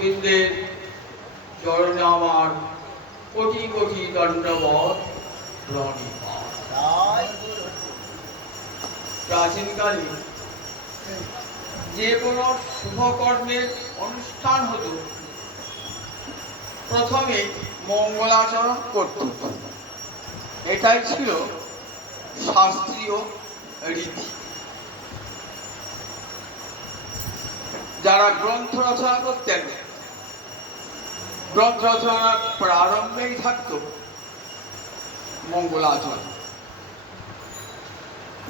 গুরুবৃন্দের চরণে আমার কোটি কোটি দণ্ডবত প্রণিপাত। প্রাচীনকালে যে কোনো শুভকর্মের অনুষ্ঠান হতো, প্রথমে মঙ্গলাচরণ করত। এটাই ছিল শাস্ত্রীয় রীতি। যারা গ্রন্থ রচনা করতেন, গ্রন্থ রচনার প্রারম্ভেই থাকত মঙ্গলাচরণ।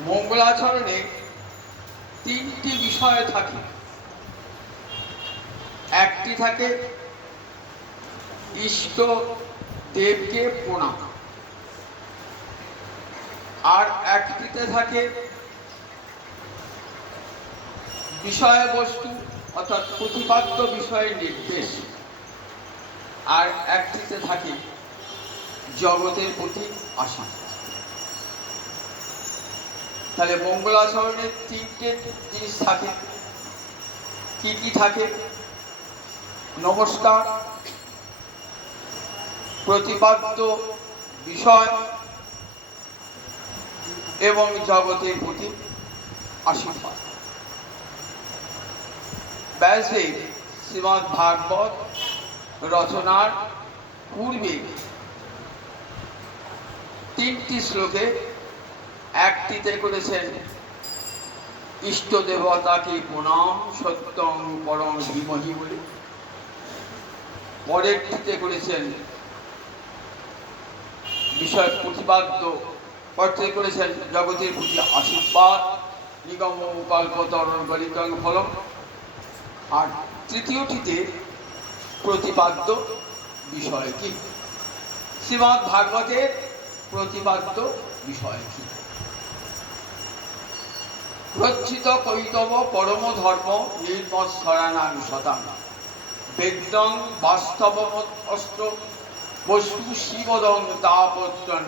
মঙ্গলাচরণে তিনটি বিষয় থাকে। একটি থাকে ইষ্ট দেবকে প্রণাম, আর একটিতে থাকে বিষয়বস্তু অর্থাৎ প্রতিপাদ্য বিষয়ের নির্দেশ, আর একটিতে থাকে জগতের প্রতি আশা। তাহলে মঙ্গলাচরণের তিনটে জিনিস থাকে। কি কি থাকে? নমস্কার, প্রতিপাদ্য বিষয় এবং জগতের প্রতি আশীর্বাদ। ব্যাসদেব শ্রীমদ্ ভাগবত রচনার পূর্বে তিনটি শ্লোকে একটিতে করেছেন ইষ্ট দেবতাকে প্রণাম সত্যং পরম ধীমহি বলে, পরেরটিতে করেছেন বিষয় প্রতিপাদ্য অর্থে করেছেন জগতের প্রতি আশীর্বাদ, নিগম কল্পতরণ গলিতং ফলম, আর তৃতীয়টিতে প্রতিপাদ্য বিষয় কি? শ্রীমদ্ ভাগবতের প্রতিপাদ্য বিষয় কি? প্রচ্ছিত কৈতব পরম ধর্ম নির্মৎসরানানুশতাং বেদং বাস্তব অস্ত্র বস্তু শিবদং তাপত্রণ।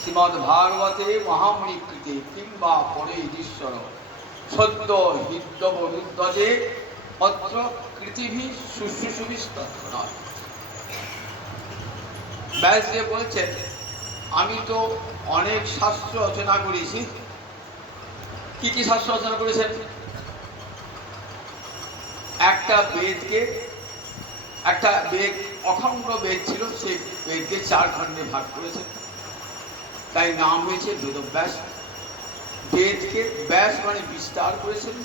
শ্রীমদ্ ভাগবতে মহামণিকৃতে কিংবা পরে ঈশ্বর সদ্য হৃদব বিদ্যতে অত্র কৃতিভি শুশ্রূষুবিস্তৎ। ব্যাসদেব বলছেন, আমি তো অনেক শাস্ত্র রচনা করেছি। কি কি শাস্ত্র রচনা করেছেন? একটা বেদকে, একটা বেদ অখণ্ড বেদ ছিল, সেই বেদকে 4 খণ্ডে ভাগ করেছেন, তাই নাম হয়েছে বেদব্যাস। বেদকে ব্যাস মানে বিস্তার করেছেন,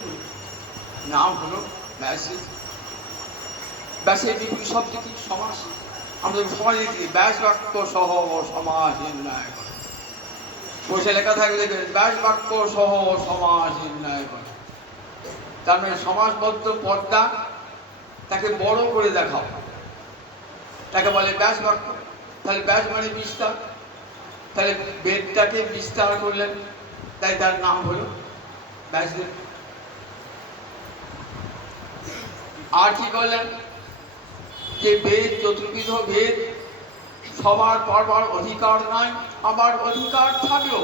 নাম হলো ব্যাস। ব্যাসের বিভিন্ন শব্দ কি? সমাস। আমাদের সমাজে ব্যাস বাক্য সহ সমাস নির্ণয় করে বসে লেখা থাকবে, দেখবেন ব্যাস বাক্য সহ সমাস নির্ণয় করে। তার মানে সমাসবদ্ধ পদটা তাকে বড় করে দেখাও, তাকে বলে ব্যাস বাক্য। তাহলে ব্যাস মানে বিস্তার, তাহলে বেদটাকে বিস্তার করলেন, তাই তার নাম হলো ব্যাসদেব। আর কি করলেন? যে বেদ চতুর্বিধ বেদ, সবার পড়বার অধিকার নাই, আবার অধিকার থাকলেও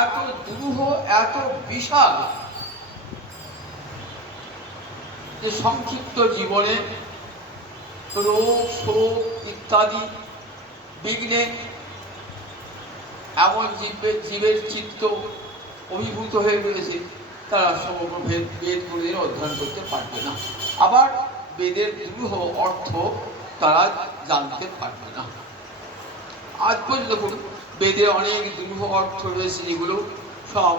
এত দুরূহ, এত বিশাল যে সংক্ষিপ্ত জীবনে রোগ শোক ইত্যাদি বিঘ্নে এমন জীবের চিত্ত অভিভূত হয়ে রয়েছে, তারা সমগ্র বেদ কোনদিন অধ্যয়ন করতে পারবে না। আবার বেদের দুরূহ অর্থ তারা জানতে পারবে না। আজ পর্যন্ত বেদের অনেক দুরূহ অর্থ রয়েছে, যেগুলো সব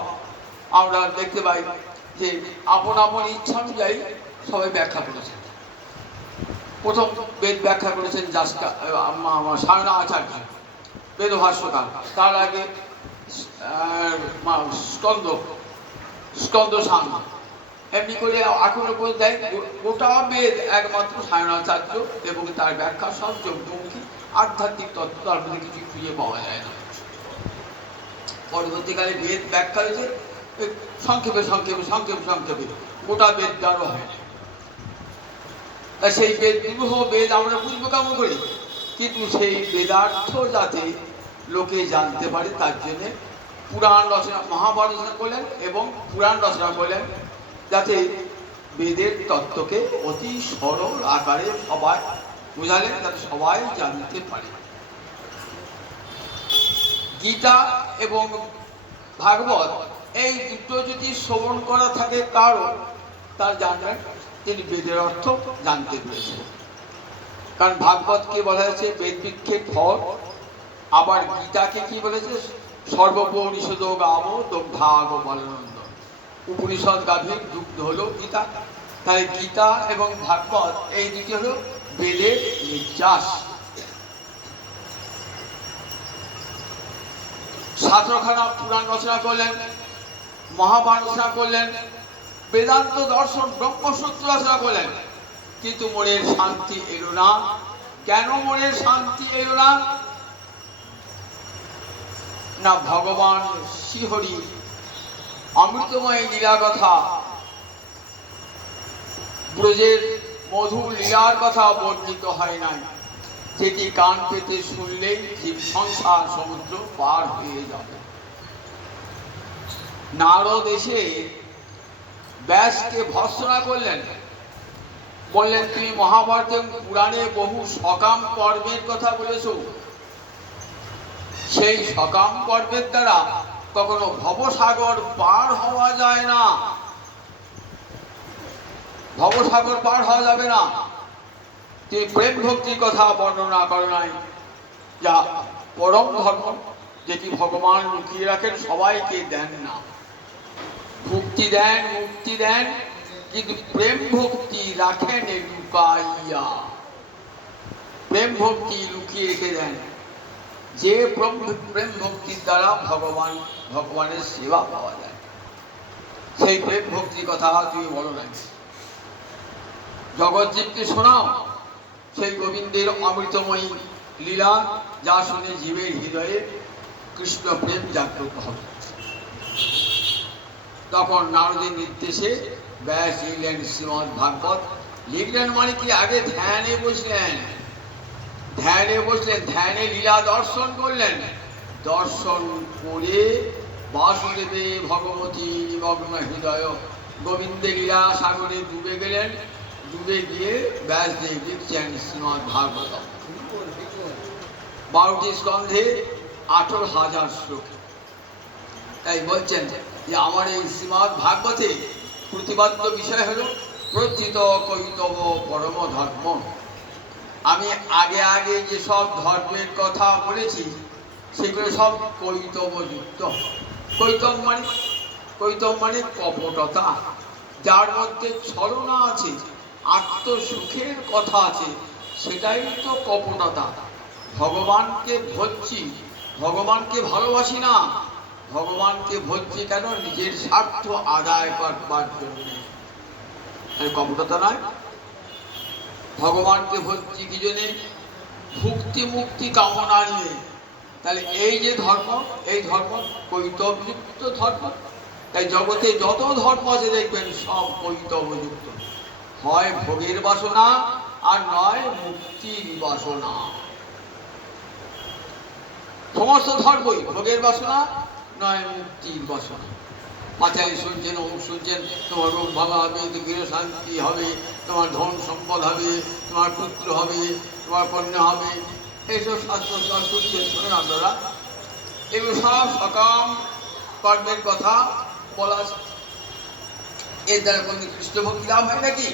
আমরা দেখতে পাই যে আপন আপন ইচ্ছা অনুযায়ী সবাই ব্যাখ্যা করেছেন। প্রথম বেদ ব্যাখ্যা করেছেন সায়না আচার্য, বেদভাষ্যকার। তার আগে স্কন্দ সাঙ্গ। এমনি করে এখনো করে দেয় গোটা বেদ একমাত্র সায়নাচার্য এবং তার ব্যাখ্যা সব যোগমুখী আধ্যাত্মিক তত্ত্ব, তার মধ্যে কিছু খুঁজে পাওয়া যায় না। পরবর্তীকালে বেদ ব্যাখ্যা হয়েছে সংক্ষেপে সংক্ষেপে সংক্ষেপে সংক্ষেপে, গোটা বেদ দ্বারা হয় না। তাই সেই বেদ দুরূহ বেদ আমরা বুঝবো কেমন করি? কিন্তু সেই বেদার্থ যাতে লোকে জানতে পারে, তার জন্যে পুরাণ রচনা, মহাভারত রচনা করলেন এবং পুরাণ রচনা করলেন, যাতে বেদের তত্ত্বকে অতি সরল আকারে সবাই বোঝালেন, যাতে সবাই জানতে পারে। গীতা এবং ভাগবত এই দুটো যদি শ্রবণ করা থাকে কারো, তার জানবেন তিনি বেদের অর্থ জানতে পেরেছেন। কারণ ভাগবতকে বলা হয়েছে বেদ বৃক্ষের ফল, আবার গীতাকে কি বলেছে সর্বপরিষদ গাব দগ্ধাগ বলনন্দ, উপনিষদ গাভীর দুগ্ধ হলো গীতা। তাই গীতা এবং ভাগবত এই দুটি হলো বেদের নির্যাস। ছাত্রখানা পুরাণ রচনা করলেন, মহাভারত রচনা করলেন, বেদান্ত দর্শন ব্রহ্মসূত্র রচনা করলেন, কিন্তু মনের শান্তি এলো না। কেন মনের শান্তি এলো না? না ভগবান শ্রীহরি অমৃতময় লীলা কথা, ব্রজের মধুর লীলার কথা বর্ণিত হয় নাই, যেটি কান পেতে শুনলেই জীব সংসার সমুদ্র পার হয়ে যাবে। নারদ এসে ব্যাসকে ভর্ৎসনা করলেন, বললেন তুমি মহাভারতের পুরাণে বহু সকাম পর্বের কথা বলেছ, সেই সকাম পর্বের দ্বারা কখনো ভবসাগর পার হওয়া যায় না, ভবসাগর পার হওয়া যাবে না। তুমি প্রেম ভক্তির কথা বর্ণনা করো নাই, যা পরম ধর্ম, যেটি ভগবান লুকিয়ে রাখেন, সবাইকে দেন না। ভক্তি দেন, মুক্তি দেন, কিন্তু প্রেম ভক্তি রাখেন লুকাইয়া, প্রেম ভক্তি লুকিয়ে রেখে দেন। যে প্রেম ভক্তির দ্বারা ভগবানের সেবা পাওয়া যায়, সেই প্রেম ভক্তির কথা তুমি বলো নাই। জগৎজীবকে শোনাও সেই গোবিন্দের অমৃতময়ী লীলা, যা শুনে জীবের হৃদয়ে কৃষ্ণ প্রেম জাগ্রত হবে। তখন নারদের নির্দেশে ব্যাস লিখলেন শ্রীমদ্ ভাগবত। লিখলেন মানে কি, আগে ধ্যানে বসলেন, ধ্যানে লীলা দর্শন করলেন। দর্শন করে বাসুদেবে ভগবতী নিমগ্ন হৃদয়, গোবিন্দের লীলা সাগরে ডুবে গেলেন। ডুবে গিয়ে ব্যাসদেব লিখছেন শ্রীমদ্ ভাগবত। 12টি স্কন্ধে 18,000 শ্লোক। তাই বলছেন যে আমার এই শ্রীমদ্ ভাগবতে প্রতিপাদ্য বিষয় হলো প্রথিত কৈতব পরম ধর্ম। আমি আগে আগে যেসব ধর্মের কথা বলেছি সেগুলো সব কৈতবযুক্ত। কৈতব মানে কপটতা, যার মধ্যে ছলনা আছে, আত্মসুখের কথা আছে, সেটাই তো কপটতা। ভগবানকে ভজছি, ভগবানকে ভালোবাসি না। ভগবানকে ভজছি কেন? নিজের স্বার্থ আদায় করবার জন্য, কপটতা নয়। ভগবানকে ভক্তি কি জন্যে? ভুক্তি মুক্তি কামনা নিয়ে। তাহলে এই যে ধর্ম, এই ধর্ম কৈতবযুক্ত ধর্ম। তাই জগতে যত ধর্ম আছে দেখবেন সব কৈতবযুক্ত, হয় ভোগের বাসনা আর নয় মুক্তির বাসনা। সমস্ত ধর্মই ভোগের বাসনা নয় মুক্তির বাসনা। পাঁচালি শুনছেন, শুনছেন তোমার রোগ ভালো হবে, গৃহ শান্তি হবে, তোমার ধন সম্পদ হবে, তোমার পুত্র হবে, তোমার কন্যা হবে, এইসব শাস্ত্র শুনছেন। শোনেন আপনারা, এগুলো সব সকাম কর্মের কথা বলা আছে। এর দ্বারা কোনদিন কৃষ্ণ ভক্তি লাভ হয় নাকি?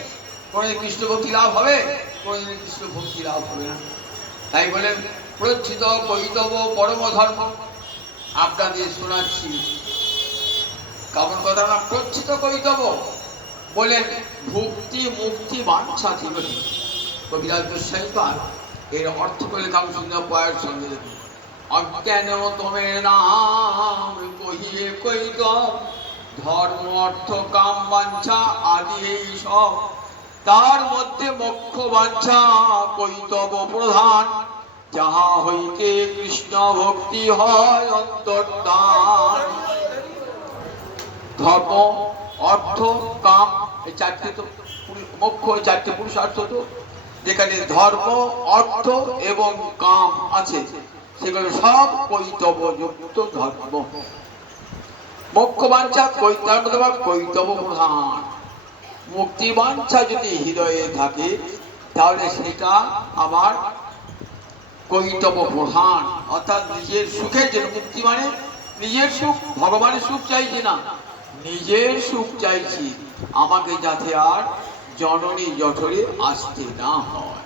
কোনদিন কৃষ্ণ ভক্তি লাভ হবে? কোনদিন কৃষ্ণ ভক্তি লাভ হবে না। তাই বলেন প্রচ্ছিত কৈতব পরম ধর্ম। আপনাদের শোনাচ্ছি কেমন কথা না, প্রচ্ছিত কৈতব বলেন ভক্তি মুক্তি বাঞ্ছা ছিল। কবিরাজ গোস্বামী এর অর্থ করলে কাম সুন্দর পয়ের সঙ্গে দেখুন। অজ্ঞান তোমে নাম কহিয়ে কৈতব, ধর্ম অর্থ কাম বাঞ্ছা আদি এই সব, তার মধ্যে মোক্ষ বাঞ্ছা কৈতব প্রধান, যাহা হইতে কৃষ্ণ ভক্তি হয় অন্তর্ধান। ধর্ম অর্থ কাম এই চারটে তো মোক্ষ, চারটে পুরুষার্থ। তো যেখানে ধর্ম অর্থ এবং কাম আছে সেগুলো সব কৈতবযুক্ত ধর্ম। মোক্ষ বাঞ্ছা কৈতব প্রধান। মুক্তিবাঞ্ছা যদি হৃদয়ে থাকে তাহলে সেটা আমার কৈতব প্রধান, অর্থাৎ নিজের সুখের জন্য। মুক্তি মানে নিজের সুখ, ভগবানের সুখ চাইছি না, নিজের সুখ চাইছি, আমাকে যাতে আর জননী জঠরে আসতে না হয়,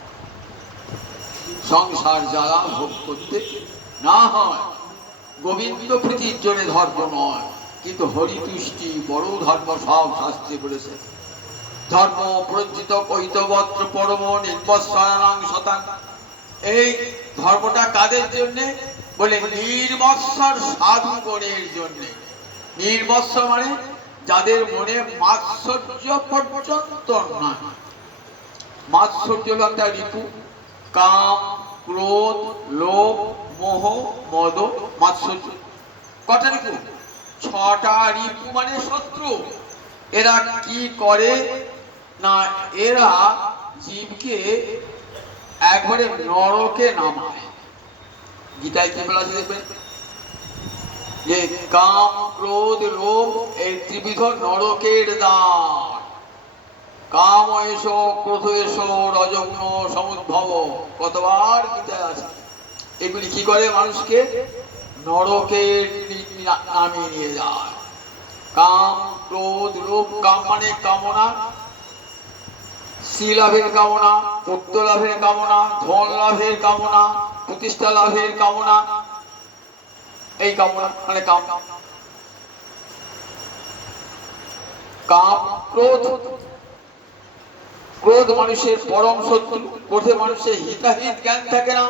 সংসার জ্বালা ভোগ করতে না হয়। গোবিন্দ প্রীতির জন্য ধর্ম নয়, কিন্তু হরিতুষ্টি বড় ধর্ম, সব শাস্ত্রে বলেছে। ধর্ম প্রজ্জিত কৈতবত্র পরম নির্বৎসরাং শতাং। এই ধর্মটা কাদের জন্যে? বলে নির্বৎসর সাধুগণের জন্যে। নির্বৎসর মানে যাদের মনে মাৎসর্য পর্যন্ত নয়। মাৎসর্য হল একটা রিপু, কাম, ক্রোধ, লোভ, মোহ, মদ, মাৎসর্য। কটা রিপু? 6টা রিপু মানে শত্রু। এরা কি করে না, এরা জীবকে একবারে নরকে নামায়। গীতায় কি বলা আছে দেখবেন, যে কাম, ক্রোধ, লোভ এই ত্রিবিধ নরকের দ্বার। কাম এসো, ক্রোধ এসো, রজগ্ন সমুদ্ভব, কতবার গীতায় আছে। এগুলি কি করে? মানুষকে নরকে নামিয়ে নিয়ে যায়। কাম, ক্রোধ, লোভ। কাম মানে কামনা, স্ত্রী লাভের কামনা, পুত্র লাভের কামনা, ধন লাভের কামনা, প্রতিষ্ঠা লাভের কামনা, এই কামনা মানে কাম। কাম, ক্রোধ। ক্রোধ মানুষের পরম শত্রু। ক্রোধে মানুষের হিতাহিত জ্ঞান থাকে না,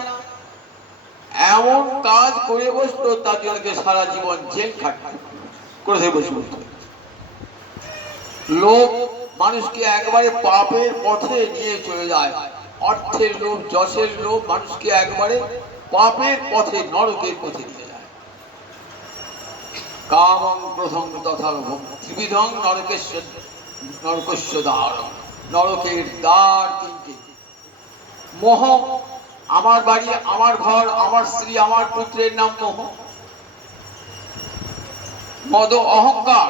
এমন কাজ করে বসতো তার জন্য সারা জীবন জেল খাটবে, ক্রোধে বসে বসতো। লোভ মানুষকে একবারে পাপের পথে নিয়ে চলে যায়। অর্থের লোভ, যশের লোভ মানুষকে একবারে পাপের পথে, নরকের পথে নিয়ে যায়। কামং ক্রোধং তথা লোভং ত্রিবিধং নরকস্য দ্বারম। নরকের দ্বার 3টে। মোহ, আমার বাড়ি, আমার ঘর, আমার স্ত্রী, আমার পুত্রের নাম মোহ। মদ, অহংকার,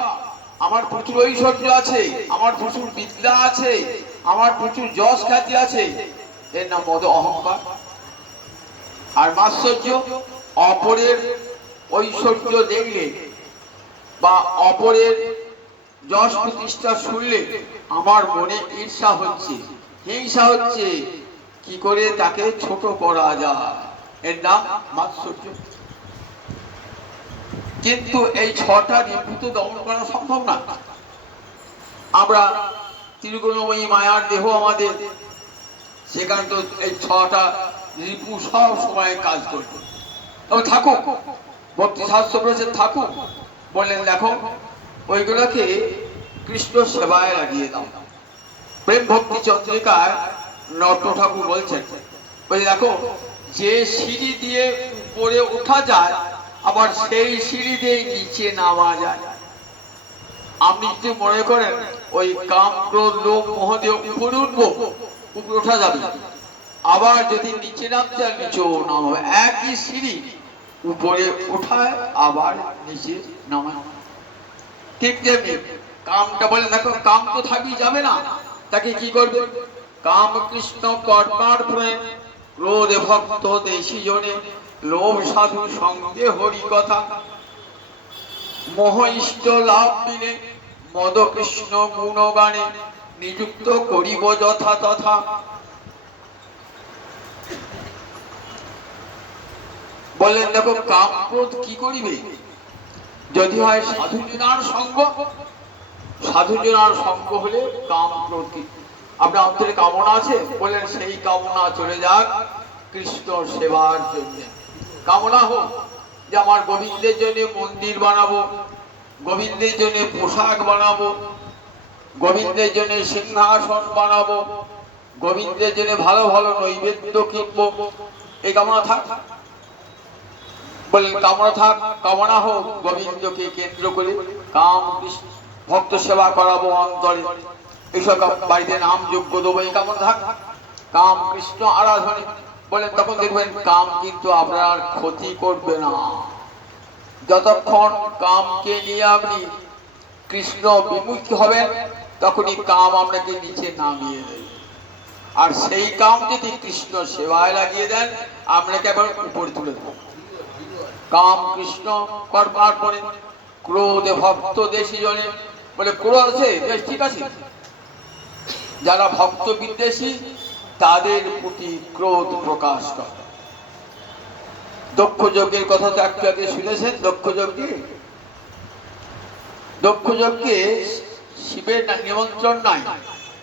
আমার প্রচুর ঐশ্বর্য আছে, আমার প্রচুর বিদ্যা আছে, আমার প্রচুর যশ খ্যাতি আছে, এর নাম মদ, অহংকার। আর মাৎসর্য, অপরের ঐশ্বর্য দেখলে বা অপরের যশ প্রতিষ্ঠা শুনলে আমার মনে ঈর্ষা হচ্ছে, হিংসা হচ্ছে, কি করে তাকে ছোট করা যায়, এর নাম মাৎসর্য। কিন্তু এই 6টা রিপু তো দমন করা সম্ভব না। আমরা ত্রিগুণময়ী মায়ার দেহ আমাদের, সেখানে তো এই 6টা রিপু সব সময় কাজ করবে। তবে থাকুক, ভক্তি শাস্ত্র বলেছে থাকুক। বললেন দেখো ওইগুলোকে কৃষ্ণ সেবায় লাগিয়ে দাও। প্রেম ভক্তি চন্দ্রিকায় নট ঠাকুর বলছেন, বলে দেখো যে সিঁড়ি দিয়ে উপরে ওঠা যায়, আবার সেই সিঁড়ি দিয়ে নিচে নামা যায়। আপনি যদি মনে করেন ওই কাম, ক্রোধ, লোভ, মোহ দিয়ে উপরে উঠবো, উপরে ওঠা যাবে। আবার যদি নিচে নামতে চান, নিচেও নামা, একই সিঁড়ি, উপরে ওঠায় আবার নিচে নামায়। ঠিক তেমনি কামটা বলে দেখো কাম তো থাকি যাবে না, তাকে কি করবে? কাম কৃষ্ণ কর্মার্পণে, ক্রোধে ভক্ত দেশি জনে, লোভ সাধু সঙ্গে হরি কথা, মোহ ইষ্ট লাভ বিনে, মদ কৃষ্ণ গুণগানে, নিযুক্ত করিব যথা তথা। বললেন দেখো কাম ক্রোধ কি করিবে? যদি হয় সাধুজনার সঙ্গ। সাধুজনার সঙ্গ হলে কাম ক্রোধ কি? আপনার অন্তরে কামনা আছে, বললেন সেই কামনা চলে যাক কৃষ্ণ সেবার জন্য। কামনা হোক যে আমার গোবিন্দের জন্য মন্দির বানাবো, গোবিন্দের জন্য পোশাক বানাবো, গোবিন্দের জন্য সিংহাসন বানাবো, গোবিন্দের জন্য ভালো ভালো নৈবেদ্য কিনবো, এই কামনা থাক। বললেন কামনা থাক, কামনা হোক গোবিন্দকে কেন্দ্র করে কাম কৃষ্ণ ভক্ত সেবা করাবো অন্তরে, এইসব বাড়িতে নাম যোগ্য দেবো, এই কামনা থাক। কাম কৃষ্ণ আরাধনে বলেন তখন দেখবেন কাম কিন্তু আপনার ক্ষতি করবে না। যতক্ষণ কামকে নিয়ে আপনি কৃষ্ণ বিমুখ হবেন, তখনই কাম আপনাকে নিচে নামিয়ে দেয়। আর সেই কাম যদি কৃষ্ণ সেবায় লাগিয়ে দেন, আপনাকে আবার উপরে তুলে দেন। কাম কৃষ্ণ করবার পরে ক্রোধে ভক্ত দেশি জনে বলে ক্রোধ আছে, বেশ ঠিক আছে, যারা ভক্ত বিদ্বেষী তাদের প্রতি ক্রোধ প্রকাশ করে। দক্ষ যজ্ঞের কথা তো একটু আগে শুনেছেন। দক্ষ যজ্ঞে শিবের নিমন্ত্রণ নাই,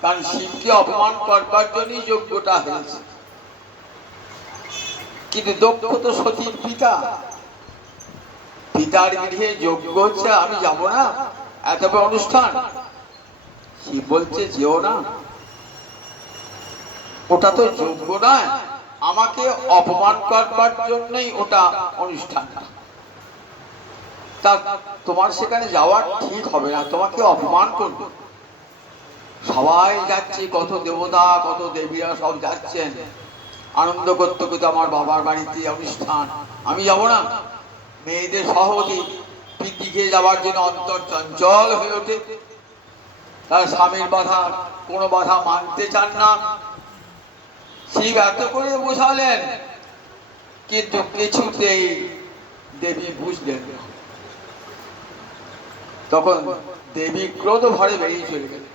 কারণ শিবকে অপমান করবার জন্যই যজ্ঞটা হয়েছে। কিন্তু দক্ষ তো সতীর পিতা, পিতার গৃহে যজ্ঞ হচ্ছে, আমি যাব না, এত বড় অনুষ্ঠান। শিব বলছে যেও না, ওটা তো যজ্ঞ নয়, আমাকে অপমান করবার জন্যই ওটা অনুষ্ঠানটা। তা তোমার সেখানে যাওয়া ঠিক হবে না, তোমাকে অপমান করবে। সবাই যাচ্ছে, কত দেবতা কত দেবীরা সব যাচ্ছেন আনন্দ করতে করতে, আমার বাবার বাড়িতে অনুষ্ঠান, আমি যাব না। মেয়েদের সহজে পিকনিকে যাওয়ার জন্য অন্তর চঞ্চল হয়ে ওঠে, তার স্বামীর বাধা কোনো বাধা মানতে চান না। শিব এত করে বোঝালেন, কিন্তু কিছুতেই দেবী বুঝলেন না। তখন দেবী ক্রোধ ভরে বেরিয়ে চলে গেলেন।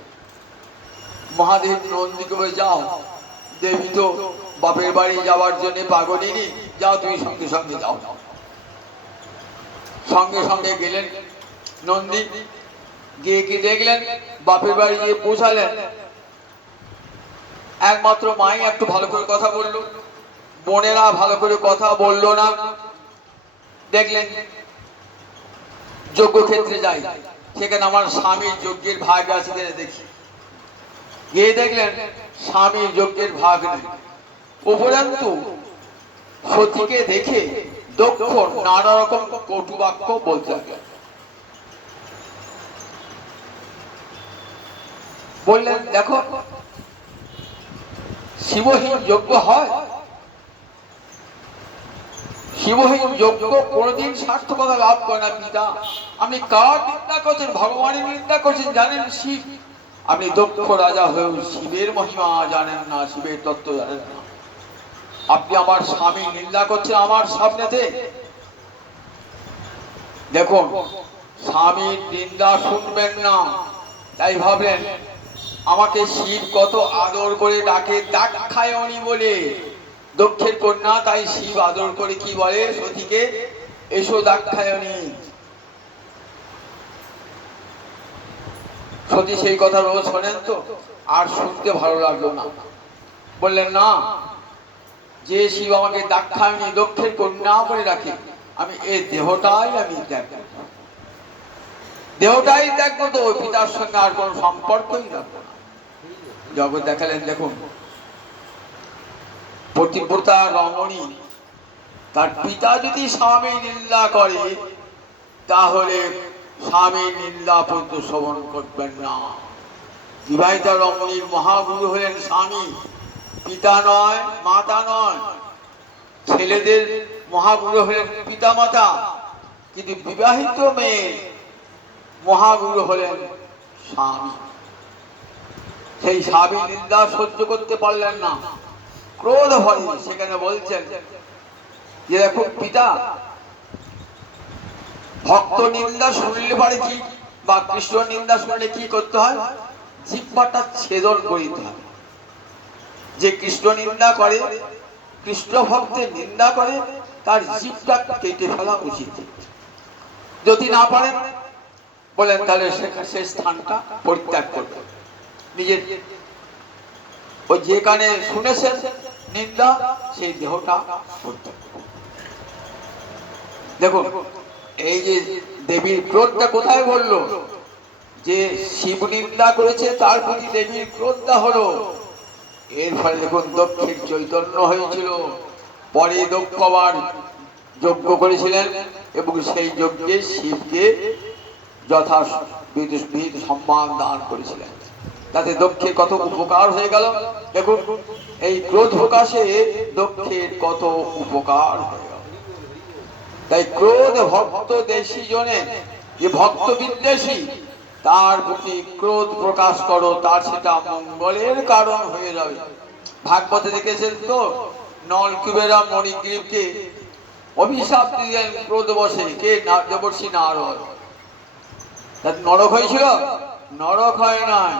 মহাদেব নন্দীকে বলে, যাও, দেবী তো বাপের বাড়ি যাওয়ার জন্য পাগলিনী, যাও তুমি সঙ্গে সঙ্গে যাও। সঙ্গে সঙ্গে গেলেন নন্দী, গিয়ে কি দেখলেন, বাপের বাড়ি গিয়ে পৌঁছালেন। একমাত্র মাই একটু ভালো করে কথা বললো, বোনেরা ভালো করে কথা বললো না। দেখলেন যজ্ঞ ক্ষেত্রে যাই, সেখানে আমার স্বামীর যজ্ঞের ভাগ আছে দেখি। গিয়ে দেখলেন স্বামীর যজ্ঞের ভাগ নেই। উপরন্তু সতীকে দেখে দক্ষ নানা রকম কটু বাক্য বলতে লাগলেন। বললেন, দেখো, শিবহীন যজ্ঞ হয়? শিবহীন যজ্ঞ কোনদিন সার্থকতা লাভ করে না। পিতা, আপনি কার নিন্দা করছেন? ভগবানের নিন্দা করছেন। জানেন শিব, আপনি দক্ষ রাজা হয়েও শিবের মহিমা জানেন না, শিবের তত্ত্ব জানেন না। আপনি আমার স্বামী নিন্দা করছেন আমার সামনেতে। দেখুন, স্বামীর নিন্দা শুনবেন না, তাই ভাবলেন আমাকে শিব কত আদর করে ডাকে দাক্ষায়ণী বলে, দক্ষের কন্যা, তাই শিব আদর করে কি বলে সতীকে, এসো দাক্ষায়ণী। সতী সেই কথা রোজ শোনেন তো, আর শুনতে ভালো লাগলো না। বললেন, না, যে শিব আমাকে দাক্ষায়ণী দক্ষের কন্যা বলে রাখে, আমি এই দেহটাই আমি ত্যাগ করব, দেহটাই ত্যাগ করবো, ওই পিতার সঙ্গে আর কোনো সম্পর্কই রাখবো না। জগৎ দেখালেন, দেখুন, পতিব্রতা রমণী তার পিতা যদি স্বামী নিন্দা করে, তাহলে স্বামীর নিন্দা পর্যন্ত শ্রবণ করবেন না। বিবাহিতা রমণীর মহাগুরু হলেন স্বামী, পিতা নয়, মাতা নয়। ছেলেদের মহাগুরু হলেন পিতা মাতা, কিন্তু বিবাহিত মেয়ে মহাগুরু হলেন স্বামী। সেই স্বামী নিন্দা সহ্য করতে পারলেন না, ক্রোধ ভরে সেখানে বলছেন যে, দেখো পিতা, ভক্ত নিন্দা শুনলে পারে কি, বা কৃষ্ণ নিন্দা শুনলে কি করতে হয়? জিহ্বাটা ছেদন করিতে হয়। যে কৃষ্ণ নিন্দা করে, কৃষ্ণ ভক্তের নিন্দা করে, তার জিহ্বা কেটে ফেলা উচিত। যদি না পারেন, বলেন, তাহলে সে স্থানটা পরিত্যাগ করবে। নিজের ওই যেখানে শুনেছেন নিন্দা, সেই দেহটা পরিত্যাগ করবে। দেখুন, এই যে দেবীর ক্রোধটা কোথায় বললো, যে শিব নিন্দা করেছে তার প্রতি দেবীর ক্রোধটা হলো। এর ফলে দেখুন দক্ষের চৈতন্য হয়েছিল। পরে দক্ষ আবার যজ্ঞ করেছিলেন এবং সেই যজ্ঞে শিবকে যথাবিধ সম্মান দান করেছিলেন, তাতে দক্ষের কত উপকার হয়ে গেল। দেখুন, এই ক্রোধ প্রকাশে দক্ষের কত উপকার হয়ে গেল। তাই ক্রোধ ভক্ত দেশী জনে, যে ভক্ত বিদ্বেষী, তার প্রতি ক্রোধ প্রকাশ করো, তার সেটা মঙ্গলের কারণ হয়ে যাবে। ভাগবতে দেখেছেন তো, নলকুবেরা মণিগ্রীবকে অভিশাপ দিলেন ক্রোধ বসে, কে? দেবর্ষি নারদ। নরক হয়েছিল? নরক হয় নাই।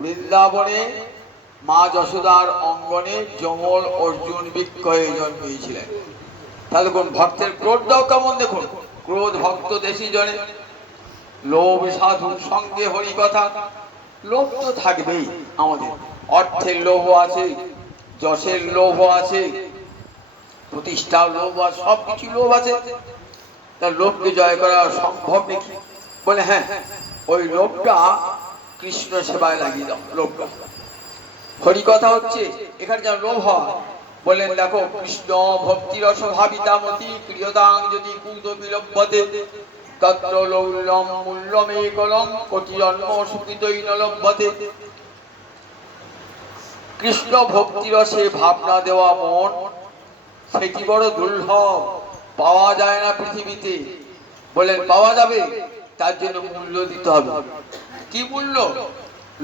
বৃন্দাবনে মা যশোদার অঙ্গনে যমল অর্জুন বৃক্ষ হয়ে জন্মিয়েছিলেন। তাহলে কোন ভক্তের ক্রোধটাও কেমন দেখুন, ক্রোধ ভক্ত দেশি জনে, লোভ সাধু সঙ্গে হরি কথা। লোভ তো থাকবেই আমাদের, অর্থের লোভ আছে, যশের লোভ আছে, প্রতিষ্ঠার লোভ আছে, সবকিছু লোভ আছে। তার লোভকে জয় করা সম্ভব নাকি? বলে হ্যাঁ, ওই লোভটা কৃষ্ণ সেবায় লাগিয়ে দাও। লোভটা হরি কথা হচ্ছে এখানে যা লোভ হয়, বলেন দেখো, কৃষ্ণ ভক্তিরস ভাবিতামতি ক্রিয়তাং যদি কুত বিলম্বতে তত্র লৌল্যম মূল্যমেকলম কোটি জন্ম সুকৃতই ন লভ্যতে। কৃষ্ণ ভক্তিরসে ভাবনা দেওয়া মন, সেটি বড় দুর্লভ, পাওয়া যায় না পৃথিবীতে। বলেন পাওয়া যাবে, তার জন্য মূল্য দিতে হবে। কি মূল্য?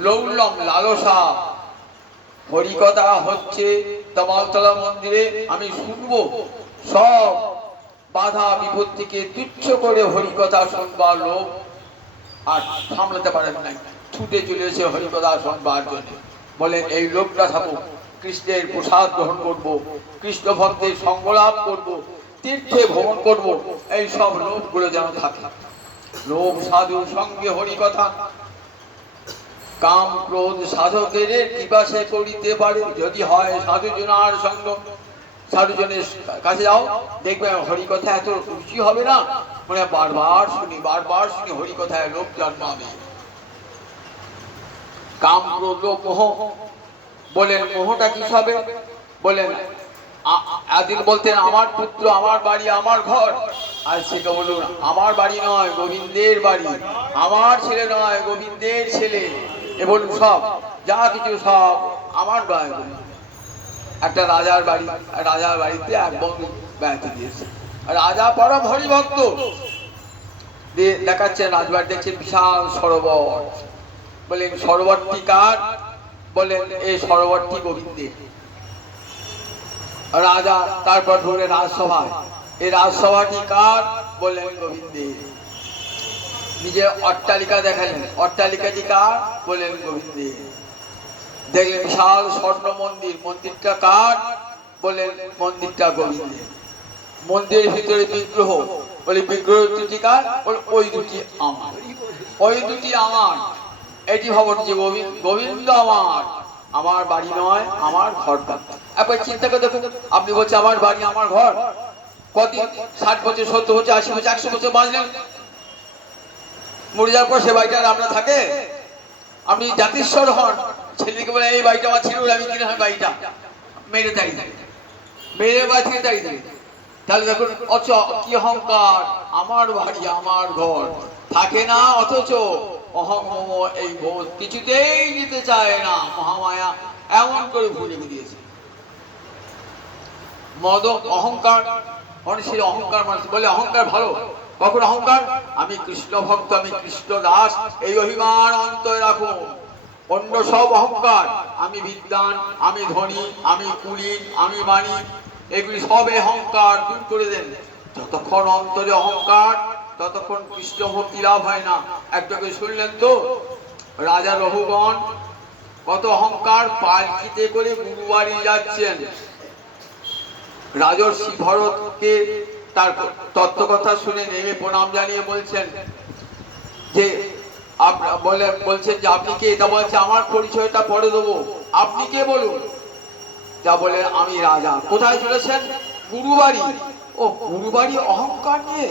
লৌল্যম, লালসা। হরিকথা হচ্ছে তমালতলা মন্দিরে, আমি শুনবো, সব বাধা বিপত্তিকে তুচ্ছ করে হরিকথা শুনবার লোক আর সামলাতে পারেন নাই, ছুটে চলেছে হরিকথা শুনবার জন্য। বলেন এই লোকটা থাকুক, কৃষ্ণের প্রসাদ গ্রহণ করব, কৃষ্ণ ভক্তের সঙ্গলাভ করব, তীর্থে ভ্রমণ করব, এই সব লোকগুলো যেন থাকে। লোভ সাধুর সঙ্গে হরিকথা, কাম ক্রোধ সাধকের কিবাসে করিতে পারে, যদি হয় সাধুজনার সঙ্গ। সাধুজনের কাছে যাও, দেখবে হরিকথা এত রুচি হবে না, মানে বারবার শুনি হরিকথায় লোক জন্মাবে। কাম ক্রোধ মোহ, বলেন মোহটা কি হবে? বলেন আদিল বলতেন আমার পুত্র, আমার বাড়ি, আমার ঘর। আর সেটা বলুন আমার বাড়ি নয়, গোবিন্দের বাড়ি, আমার ছেলে নয়, গোবিন্দের ছেলে। এ বলুন সব যা কিছু সব আমার বাড়ি। একটা রাজার বাড়ি, রাজার বাড়িতে এক বন্ধু বেড়াতে দিয়েছে, রাজা পরম হরিভক্ত, দেখাচ্ছেন রাজবাড়ি, দেখছেন বিশাল সরোবর। বলেন সরোবরটি কার? বলেন এই সরোবরটি গোবিন্দের। রাজা তারপর ধরে রাজসভায়, এই রাজসভাটি কার? বললেন গোবিন্দের। নিজে অট্টালিকা দেখালেন, অট্টালিকাটি কার? বললেন গোবিন্দের। দেখলেন বিশাল স্বর্ণ মন্দির, মন্দিরটা কার? বললেন মন্দিরটা গোবিন্দের। মন্দিরের ভিতরে বিগ্রহ, বলে বিগ্রহ দুটি কার? ওই দুটি আমার, ওই দুটি আমার। এটি ভাবুন যে গোবিন্দ আমার, আমার বাড়ি নয়, আমার ঘর। একবার চিন্তা করে দেখুন, আপনি বলছেন আমার বাড়ি আমার ঘর, কতদিন 60 বছর 70 বছর 80 বছর 100 বছর বাঁচলেন, মরে যাওয়ার পর সে বাড়িটা আপনার থাকে? আপনি জাতিস্বর হন, ছেলেকে বলে এই বাড়িটা আমার ছিল, আমি কিনে হয় বাড়িটা মেরে দাঁড়িয়ে, মেরে বাড়ি থেকে দাঁড়িয়ে। তাহলে দেখুন কি অহংকার, আমার বাড়ি আমার ঘর থাকে না, অথচ অহং এই বোধ কিছুতেই নিতে চায় না। মহামায়া এমন করে ভুলে দিয়েছে। মদ অহংকার, সেই অহংকার মানুষ বলে অহংকার ভালো। কখন অহংকার? আমি কৃষ্ণ ভক্ত, আমি কৃষ্ণ দাস, এই অভিমান অন্তরে রাখুন। অন্য সব অহংকার, আমি বিদ্বান, আমি ধনী, আমি কুলীন, আমি মানি, এগুলি সব অহংকার দূর করে দেন। যতক্ষণ অন্তরে অহংকার, ততক্ষণ কৃষ্ণ ভক্তি লাভ হয় না। একটাকে শুনলেন তো, রাজা রঘুগণ কত অহংকার, পালকিতে করে গুরুবাড়ি যাচ্ছেন। রাজর্ষি ভরতকে তার তত্ত্বকথা শুনে নেমে প্রণাম জানিয়ে বলছেন যে বলছেন যে আপনি কে? এটা বলছে আমার পরিচয়টা পরে দেবো, আপনি কে বলুন। যা বলেন আমি রাজা। কোথায় চলেছেন? গুরুবাড়ি। ও গুরুবাড়ি, অহংকার নিয়ে,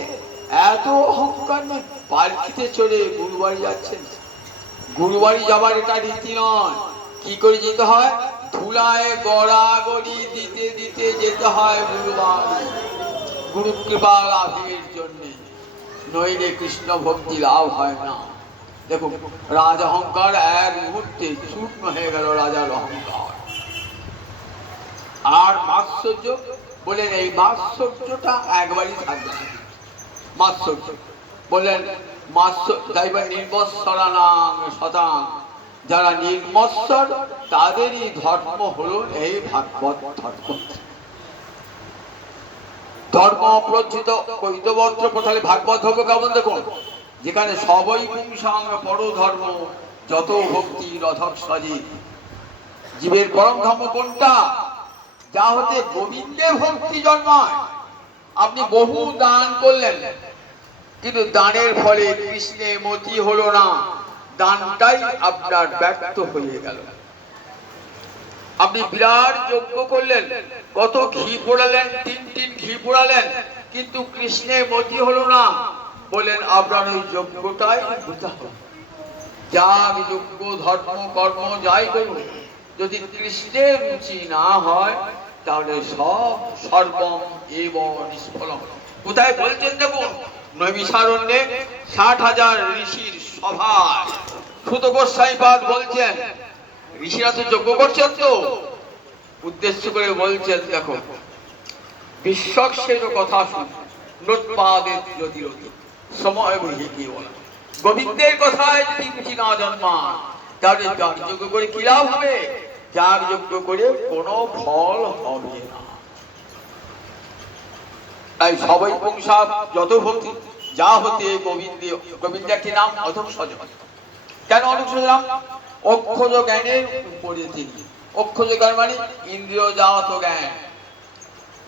এত অহংকার নিয়ে পালকিতে চড়ে গুরুবাড়ি যাচ্ছেন। গুরুবাড়ি যাবার এটা রীতি নয়। কি করে যেতে হয়? ধুলায় গড়াগড়ি দিতে দিতে যেতে হয় গুরুবাড়ি, গুরু কৃপা লাভের জন্য, নইলে কৃষ্ণ ভক্তি লাভ হয় না। দেখুন রাজ অহংকার এক মুহূর্তে চূর্ণ হয়ে গেল, রাজার অহংকার। আর মাৎসর্য, বলেন এই মাৎসর্যটা একবারই থাকবে। মাৎসর্য বললেন নির্মৎসরানাং শতাং, যারা নির্মৎসর তাদেরই ধর্ম হলো এই ভাগবত ধর্ম। ধর্ম প্রচিত কৈতবন্ত্র প্রথালে ভাগবত ধর্ম কেমন দেখুন, যেখানে সবই পুংসাং পর ধর্ম যত ভক্তি রথক সাজে। জীবের পরম ধর্ম কোনটা? যা হতে গোবিন্দের ভক্তি জন্মায়। আপনি বহু দান করলেন, কিন্তু দানের ফলে কৃষ্ণে মতি হলো না, দানটাই আপনার ব্যর্থ হয়ে গেল। আপনি বিরাট যজ্ঞ করলেন, কত ঘি পোড়ালেন, 3 টিন ঘি পোড়ালেন, কিন্তু কৃষ্ণে মতি হলো না, বলেন আপনার ওই যজ্ঞটাই বৃথা হলো। যাগ যজ্ঞ ধর্ম কর্ম যাই করুন, যদি কৃষ্ণের রুচি না হয় তাহলে সব সর্বম এব নিষ্ফলম। কোথায় বলছেন দেখুন, নৈমিষারণ্যে 60,000 ঋষির সভায় সুত গোস্বাইপাদ বলছেন, ঋষিরা তো যজ্ঞ করছেন, তো উদ্দেশ্য করে বলছেন দেখো, বিশ্বক্ষের কথা শুন নোৎপাদের যদি সময় বুঝে কি বলা, গোবিন্দের কথায় যদি রুচি না জন্মায় তাহলে যজ্ঞ করে কি লাভ হবে? যাগ যজ্ঞ করে কোনো ফল হবে না। তাই সবাই পুংসা যত ভক্তি যা হতে গোবিন্দ একটি নাম অধঃসজ। কেন অধঃসজ নাম? অক্ষজ জ্ঞানের উপরে তিনি। অক্ষজ জ্ঞান মানে ইন্দ্রিয়জাত জ্ঞান।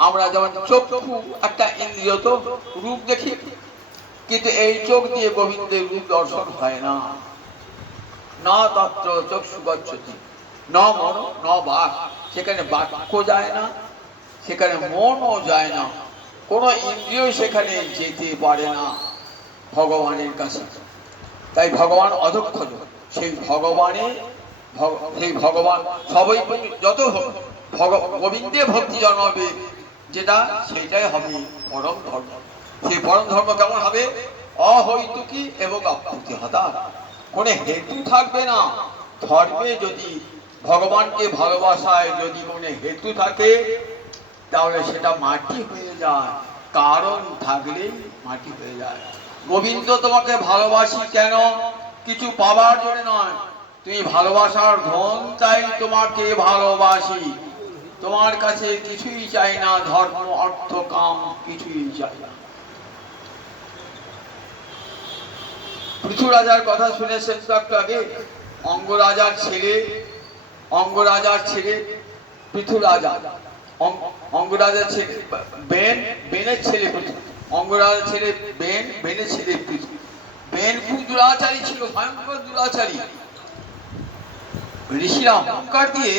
আমরা যেমন চক্ষু একটা ইন্দ্রিয়, তো রূপ দেখি, কিন্তু এই চোখ দিয়ে গোবিন্দের রূপ দর্শন হয় না। না তত্র চক্ষু গচ্ছতি ন মন ন বাক, সেখানে বাক্য যায় না, সেখানে মনও যায় না, কোন ইন্দ্রিয় সেখানে যেতে পারে না ভগবানের কাছে। তাই ভগবান অধঃসজ। সেই ভগবান সবাই যত গোবিন্দে ভক্তি জন্মাবে যেটা, সেটাই হবে পরম ধর্ম। সেই পরম ধর্ম কেমন হবে? অহৈতুকী এবং অপ্রতিহতা, কোনো হেতু থাকবে না ধর্মে। যদি ভগবানকে ভালোবাসায় যদি কোনো হেতু থাকে তাহলে সেটা মাটি হয়ে যায়, কারণ থাকলেই মাটি হয়ে যায়। গোবিন্দ তোমাকে ভালোবাসি কেন? কিছু পাবার জন্য নয়, তুমি ভালোবাসার ধন তাই তোমাকে ভালোবাসি। তোমার কাছে কিছুই চাই না, ধর্ম অর্থ কাম কিছুই চাই না। পৃথু রাজার কথা শুনেছেন তো একটু আগে, অঙ্গরাজার ছেলে পৃথু রাজা, অঙ্গরাজার ছেলে বেনের ছেলে পৃথু, অঙ্গরাজার ছেলে বেনের ছেলে পৃথু। বেন খুব দুরাচারী ছিল, ভয়ঙ্কর দুরাচারী। ঋষিরা হুঙ্কার দিয়ে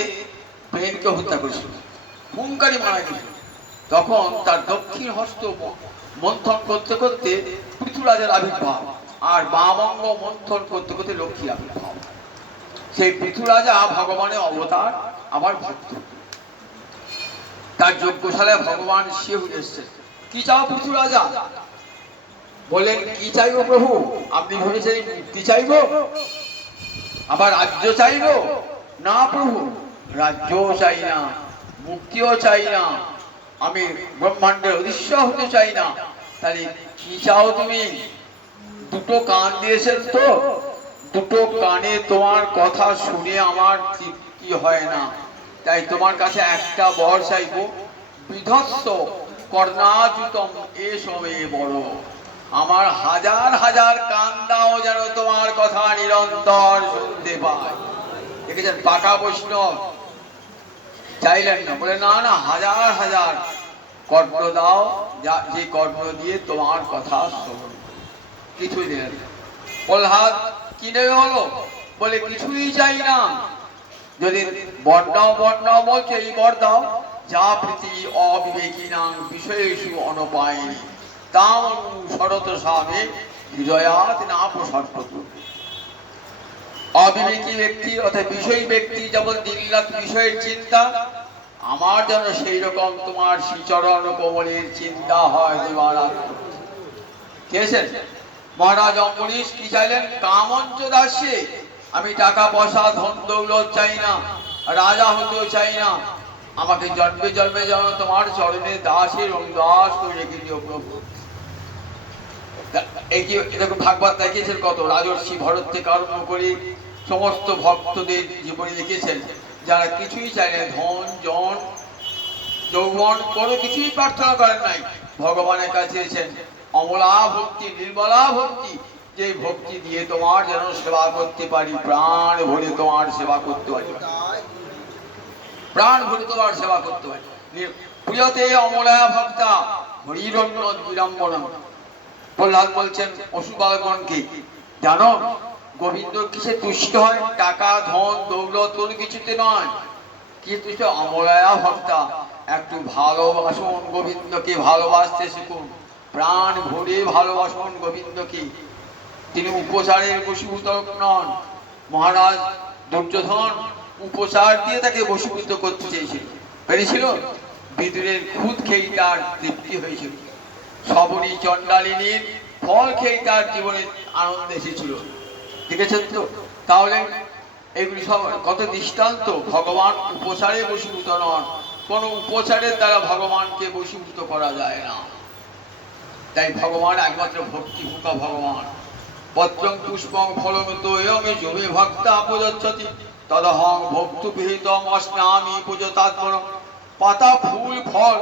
বেনকে হত্যা করেছিল, হুঙ্কারই মারা গেছিল। তখন তার দক্ষিণ হস্ত মন্থন করতে করতে পৃথু রাজার আবির্ভাব, আর বাম অঙ্গ মন্থন করতে করতে লক্ষ্মীর আবির্ভাব। সেই পৃথু রাজা ভগবানের অবতার, আবার ভক্ত। তার যজ্ঞশালায় ভগবান শিব এসেছেন। কি চাও পৃথু রাজা? বলেন, কি চাইবো প্রভু? আপনি ভেবেছেন মুক্তি চাইবো, আবার রাজ্য চাইবো? না প্রভু, রাজ্যও চাই না, মুক্তিও চাই না, আমি ব্রহ্মাণ্ডের অধীশ্বর হতে চাই না। তাহলে কি চাও তুমি? দুটো কান দিয়েছেন তো, দুটো কানে তোমার কথা শুনে আমার তৃপ্তি হয় না, তাই তোমার কাছে একটা বর চাইবো, বিধস্ত কর্ণাযুতম এসমে বড়। আমার হাজার হাজার কান দাও যেন তোমার কথা নিরন্তর শুনতে পায়। দেখেছেন, পাকা বৈষ্ণব চাইলেন না, বলে না না, হাজার হাজার কর্ণ দাও, যে কর্ণ দিয়ে তোমার কথা শ্রবণ। কিছুই দিলেন। প্রহ্লাদ কি নেবে হলো? বলে কিছুই চাই না, যদি বর দাও বলছে, এই বর দাও, যা প্রীতি অবিবেকী নাম বিষয়েষু অনপায়নি তাম শরত সামে হৃদয়াত না প্রসর্প। অবিবেকী ব্যক্তি অর্থাৎ বিষয়ী ব্যক্তি যেমন দিনরাত বিষয়ের চিন্তা, আমার যেন সেই রকম তোমার শ্রীচরণ কমলের চিন্তা হয় দিবারাত। কেছেন মহারাজ অম্বরীশ কি চাইলেন? কামঞ্চ দাসে, আমি টাকা পয়সা ধন দৌলত চাই না, রাজা হতেও চাই না, আমাকে জন্মে জন্মে যেন তোমার চরণে দাসের দাস করে রেখে দিও প্রভু। এই কি এরকম ভাগবত দেখিয়েছেন কত রাজর্ষি ভরত থেকে আরম্ভ করে সমস্ত ভক্তদের জীবনে লিখেছেন, যারা কিছুই চায় না, ধন জন যৌবন কোনো কিছুই প্রার্থনা করেন নাই, ভগবানের কাছে এসেছেন অমলা ভক্তি, নির্মলা ভক্তি, যে ভক্তি দিয়ে তোমার যেন সেবা করতে পারি, প্রাণ ভরে তোমার সেবা করতে পারি, প্রাণ ভরে তোমার সেবা করতে পারি। প্রিয়তে অমলা ভক্তা হরিরণ্য বিড়ম্বনম। প্রহ্লাদ বলছেন পশুপালগণকে, জানো গোবিন্দ কিসে তুষ্ট হয়? টাকা ধন দৌলত কোনো কিছুতে নয়, কি তুষ্ট? অমলায়া ভক্তা, একটু ভালোবাসুন গোবিন্দকে, ভালোবাসতে শিখুন, প্রাণ ভরে ভালোবাসুন গোবিন্দকে। তিনি উপচারের বশীভূত নন। মহারাজ দুর্যোধন উপচার দিয়ে তাকে বশীভূত করতে চেয়েছিল, পেরেছিল? বিদুরের খুদ খেয়ে তার তৃপ্তি হয়েছিল, সবরী চণ্ডালিনীর ফল খেয়ে তার জীবনে আনন্দ এসেছিল। দেখেছেন তো? তাহলে এগুলি সব কত দৃষ্টান্ত। ভগবান উপচারে বশীভূত নন, কোন উপচারের দ্বারা ভগবানকে বশীভূত করা যায় না। তাই ভগবান একমাত্র ভক্তি ভূকা ভগবান। পত্রং পুষ্পং ফলমিত এয়মে জমে ভক্তা প্রযচ্ছতি তদহং ভক্তু বিহিতম অস্নামি পূজতাৎপরম। পাতা ফুল ফল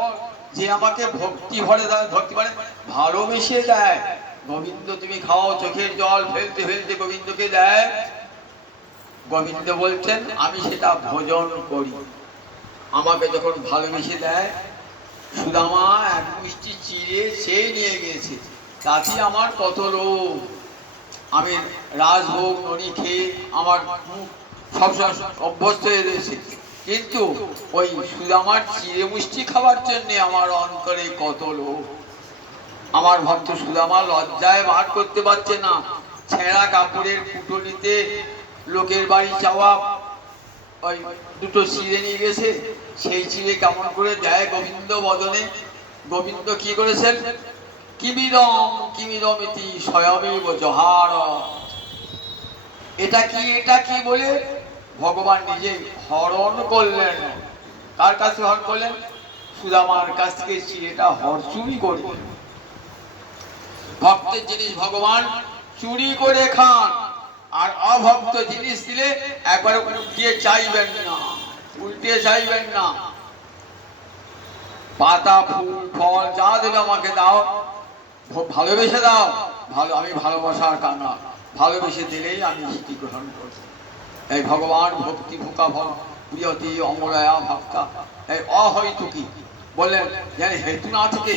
যে আমাকে ভক্তি ভরে দেয়, ভক্তি মানে ভালোবেসে দেয়। গোবিন্দ তুমি খাও, চোখের জল ফেলতে ফেলতে গোবিন্দকে দেয়, গোবিন্দ বলছেন আমি সেটা ভোজন করি। আমাকে যখন ভালোবেসে দেয়, সুদামা এক মিষ্টি চিড়ে সে নিয়ে গিয়েছে, তাতে আমার কত লোভ। আমি রাজভোগ ননি খেয়ে আমার মুখ সবসময় অভ্যস্ত হয়ে রয়েছে, কিন্তু ওই সুদামার চিড়ে মুষ্টি খাবার জন্য আমার অন্তরে কত লোভ। আমার ভক্ত সুদামা লজ্জায় বার করতে পারছে না, ছেঁড়া কাপড়ের কুটনিতে লোকের বাড়ি চাওয়া ওই দুটো চিড়ে নিয়ে গেছে, সেই চিড়ে কেমন করে দেয় গোবিন্দ বদনে। গোবিন্দ কি করেছেন? কিমিদম কিমিদমিতি স্বয়মেব জহার। এটা কি, এটা কি বলে ভগবান নিজে হরণ করলেন। কার কাছে হরণ করলেন? সুদামার কাছ থেকে চিড়েটা চুরি করলেন। ভক্তের জিনিস ভগবান চুরি করে খান, আর অভক্ত জিনিস দিলে একবার উল্টিয়ে চাইবেন না, উল্টিয়ে চাইবেন না। পাতা ফুল ফল যা দিলে আমাকে দাও, ভালোবেসে দাও। ভালো, আমি ভালোবাসার কান্না, ভালোবেসে দিলেই আমি সেটি গ্রহণ করব। এই ভগবান ভক্তি ভুকা প্রিয়তি অমলায়া ভক্তা। এই অহৈতুকী বললেন, যেন হেতু না থেকে,